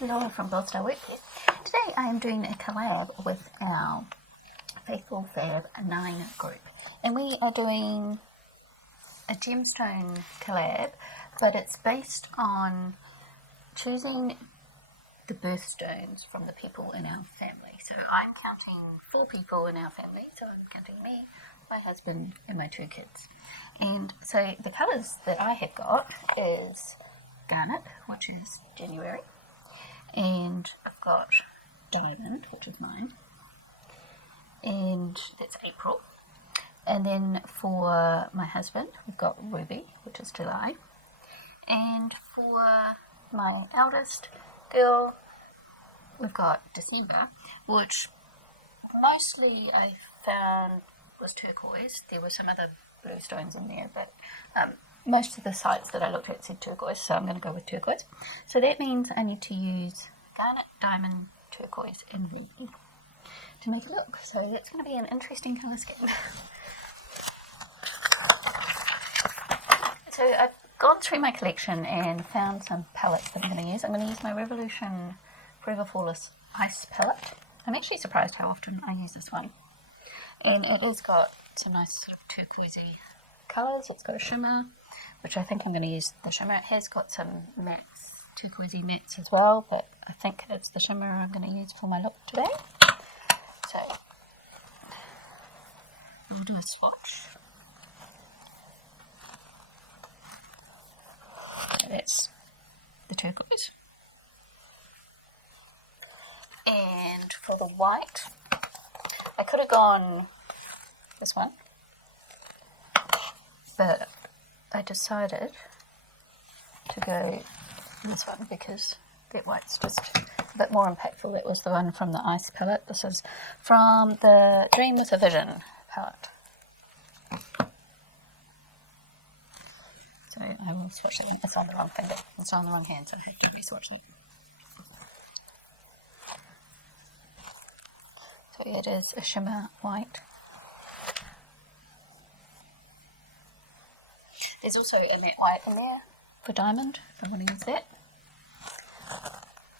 Laura from Birthstone Workplace. Today I am doing a collab with our Faithful Fab Nine group, and we are doing a gemstone collab, but it's based on choosing the birthstones from the people in our family. So I'm counting 4 people in our family, so I'm counting me, my husband and my 2 kids. And so the colours that I have got is garnet, which is January, and I've got diamond, which is mine, and that's April. And then for my husband, we've got ruby, which is July. And for my eldest girl, we've got December, which mostly I found was turquoise. There were some other blue stones in there, but most of the sites that I looked at said turquoise, so I'm going to go with turquoise. So that means I need to use garnet, diamond, turquoise and ruby to make it look. So that's going to be an interesting colour scheme. So I've gone through my collection and found some palettes that I'm going to use. I'm going to use my Revolution Forever Flawless Ice palette. I'm actually surprised how often I use this one. And it has got some nice turquoisey colours. It's got a shimmer, which I think I'm going to use the shimmer. It has got some mattes, turquoisey mattes as well, but I think it's the shimmer I'm going to use for my look today. So I'll do a swatch. So that's the turquoise. And for the white, I could have gone this one, but I decided to go this one because that white's just a bit more impactful. That was the one from the Ice palette. This is from the Dream with a Vision palette. So I will swatch that one. It's on the wrong finger. It's on the wrong hand, so I have to re-swatch it. So it is a shimmer white. There's also a matte white in there for diamond, if I want to use that,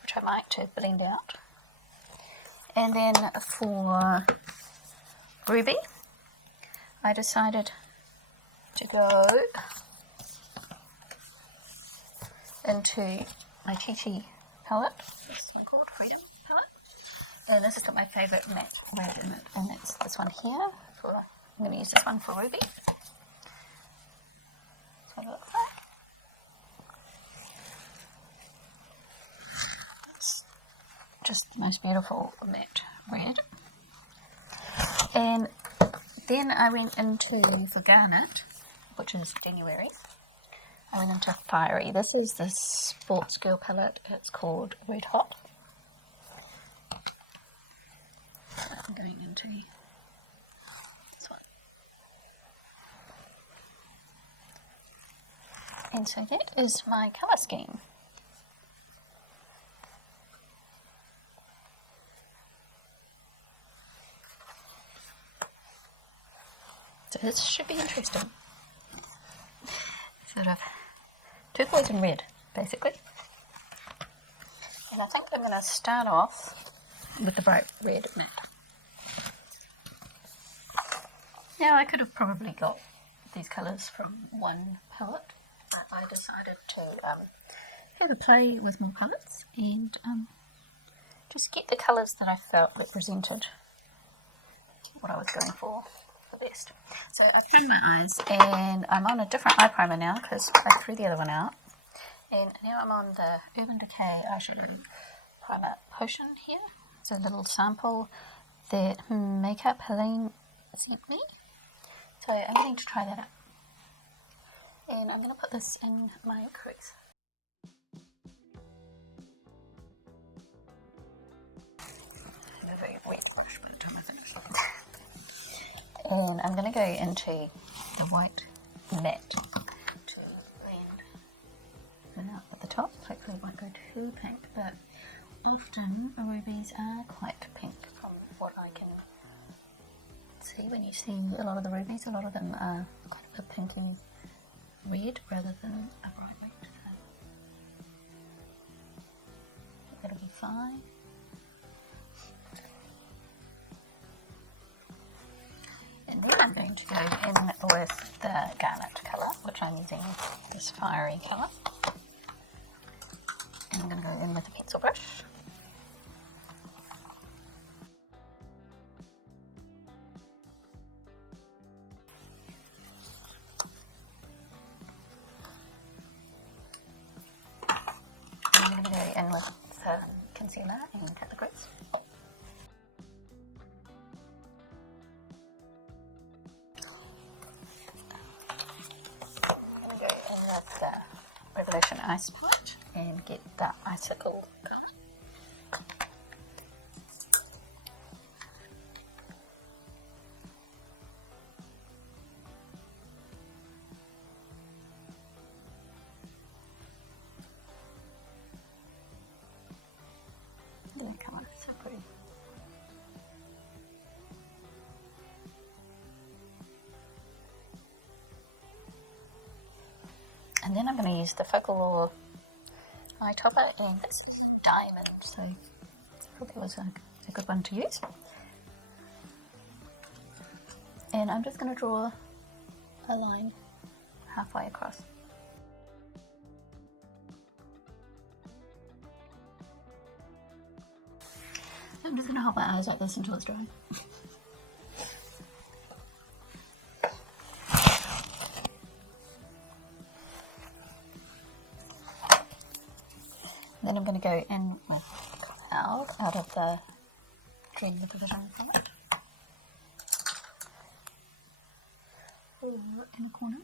which I might to blend out. And then for ruby, I decided to go into my Chi palette. This is one called Freedom palette. And this has got my favourite matte red in it, and it's this one here. I'm going to use this one for ruby. That's what it looks like. It's just the most beautiful matte red. And then I went into the garnet, which is January. I went into Fiery. This is the Sports Girl palette. It's called Red Hot. I'm going into this one. And so that is my colour scheme. So this should be interesting. Sort of turquoise and red, basically. And I think I'm going to start off with the bright red matte. Now I could have probably got these colours from one palette, but I decided to have a play with more palettes and just get the colours that I felt represented what I was going for best. So I primed my eyes and I'm on a different eye primer now because I threw the other one out. And now I'm on the Urban Decay eyeshadow primer potion here. It's a little sample that Makeup Helene sent me. So I'm going to try that out. And I'm going to put this in my crease. I have a very wet brush by the time I finish. And I'm going to go into the white matte to blend it out at the top. Hopefully it won't go too pink, but often rubies are quite pink from what I can see. When you see a lot of the rubies, a lot of them are kind of a pinky red rather than a bright red. So fine. And then I'm going to go in with the garnet colour, which I'm using this fiery colour. And I'm going to go in with a pencil brush. And I'm going to go in with some concealer and cut the crease. Revolution Ice Palette and get the icicle colour. Look at that colour, so pretty. And then I'm going to use the Focal eye topper and this diamond, so I thought that was a good one to use. And I'm just going to draw a line halfway across. I'm just going to hold my eyes like this until it's dry. Then I'm going to go in with cloud out of the Dream the Division palette. In the corner.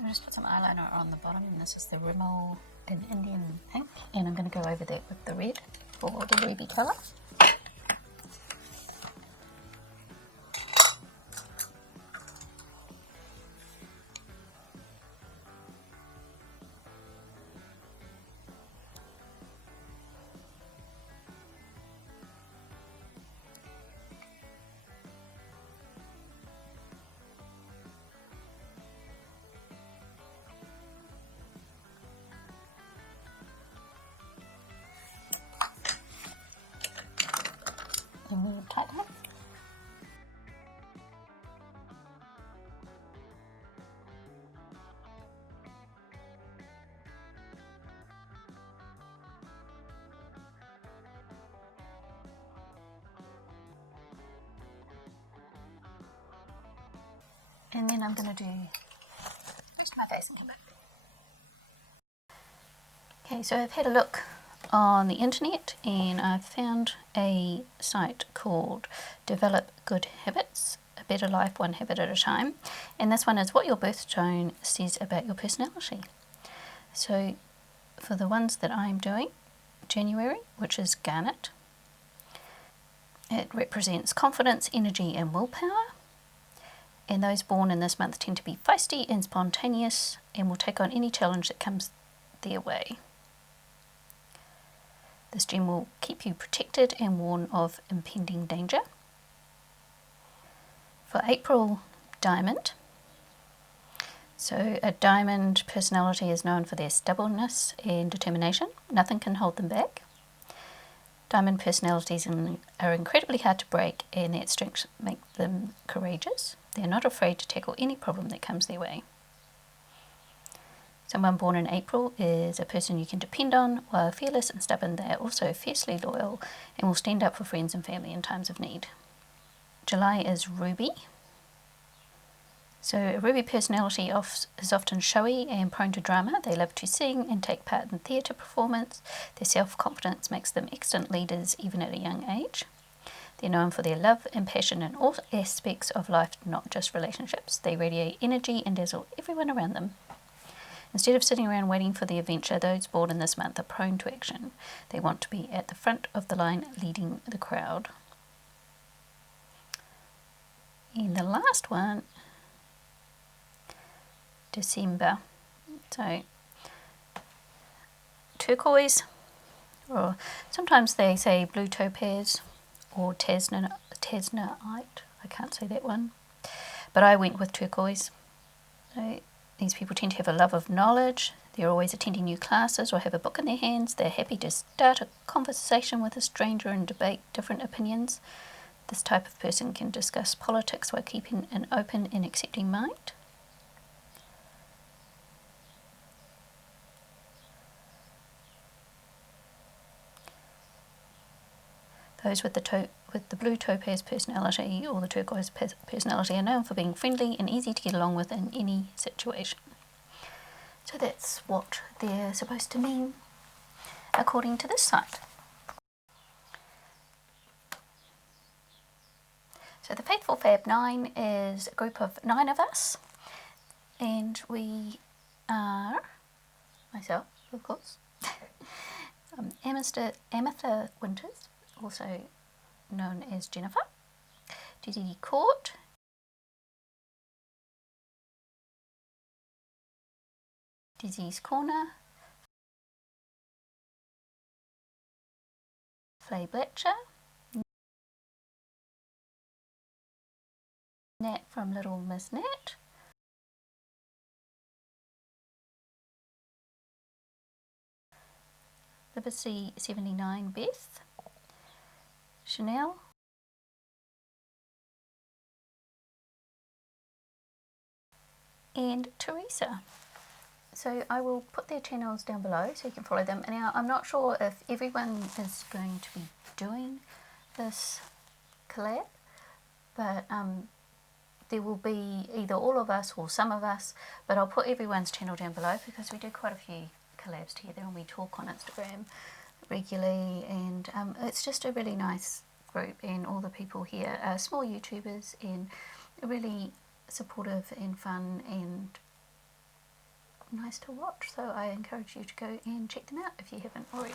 I'll just put some eyeliner on the bottom, and this is the Rimmel in Indian Pink, and I'm going to go over that with the red for the ruby colour. And we'll tighten it. And then I'm going to do most of my face and come back. Okay, so I've had a look on the internet and I've found a site called Develop Good Habits, A Better Life One Habit at a Time, and this one is what your birthstone says about your personality. So for the ones that I'm doing, January, which is garnet, it represents confidence, energy and willpower, and those born in this month tend to be feisty and spontaneous and will take on any challenge that comes their way. This gem will keep you protected and warned of impending danger. For April, diamond. So a diamond personality is known for their stubbornness and determination. Nothing can hold them back. Diamond personalities are incredibly hard to break, and their strengths make them courageous. They're not afraid to tackle any problem that comes their way. Someone born in April is a person you can depend on. While fearless and stubborn, they are also fiercely loyal and will stand up for friends and family in times of need. July is ruby. So a ruby personality is often showy and prone to drama. They love to sing and take part in theatre performance. Their self-confidence makes them excellent leaders even at a young age. They're known for their love and passion in all aspects of life, not just relationships. They radiate energy and dazzle everyone around them. Instead of sitting around waiting for the adventure, those born in this month are prone to action. They want to be at the front of the line, leading the crowd. And the last one, December. So, turquoise, or sometimes they say blue topaz, or Tasnite. I can't say that one, but I went with turquoise. So, these people tend to have a love of knowledge. They're always attending new classes or have a book in their hands. They're happy to start a conversation with a stranger and debate different opinions. This type of person can discuss politics while keeping an open and accepting mind. Those with the blue topaz personality or the turquoise personality are known for being friendly and easy to get along with in any situation. So that's what they're supposed to mean according to this site. So the Faithful Fab Nine is a group of 9 of us, and we are, myself of course, Amethyst Winters, also known as Jennifer, Dede Decorte, Dezi's Corner, Faye Blatcher, Nat from LIlmsnat, Liberty 79 Beth, Shaneill, and Theresa. So I will put their channels down below so you can follow them. Now I'm not sure if everyone is going to be doing this collab, but there will be either all of us or some of us, but I'll put everyone's channel down below because we do quite a few collabs together and we talk on Instagram regularly, and it's just a really nice group, and all the people here are small YouTubers and really supportive and fun and nice to watch, so I encourage you to go and check them out if you haven't already.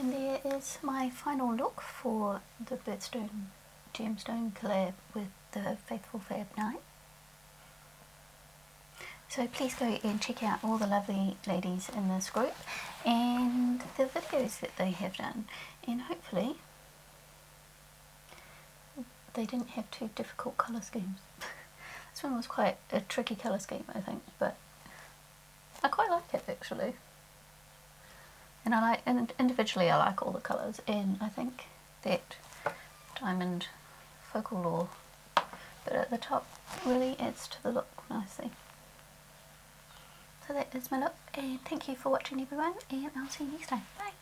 And there is my final look for the Birthstone gemstone collab with the Faithful Fab Nine. So please go and check out all the lovely ladies in this group and the videos that they have done, and hopefully they didn't have too difficult colour schemes. This one was quite a tricky colour scheme, I think, but I quite like it actually. And individually I like all the colours, and I think that diamond focal law bit at the top really adds to the look nicely. So that is my look, and thank you for watching everyone, and I'll see you next time. Bye!